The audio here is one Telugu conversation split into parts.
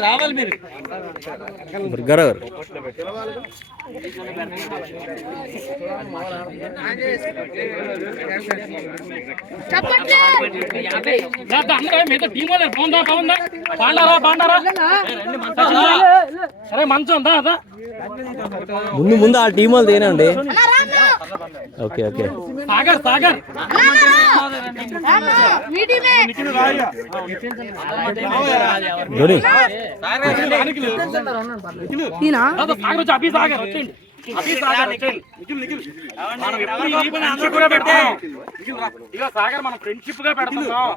రావాలి మీరు ముందు ముందు ఆ టీం వాళ్ళు తేనండి. ఓకే ఓకే సాగర్ సాగర్ సాగర్ మనం ఫ్రెండ్షిప్ గా పెడుతున్నాం.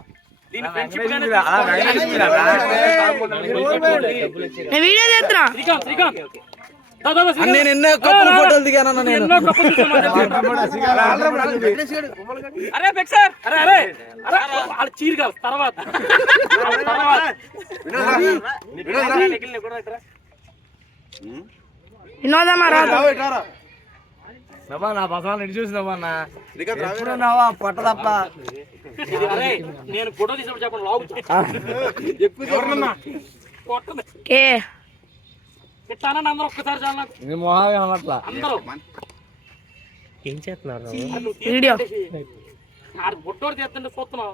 నేను ఎన్నో ఫోటోలు దిగాను. నేను అరే సార్ అరే అరే అరే చీరు కాదు తర్వాత నా పసవాళ్ళు ఇటు చూసినావా పొట్ట తప్ప. నేను ఫోటో తీసినప్పుడు చెప్పండి లాగుతా అందరూ ఒక్కసారి చాలా అందరూ ఏం చేస్తున్నారు? వీడియో బొట్టోడు చేస్తుంటే చూస్తున్నావు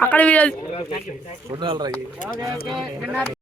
అక్కడ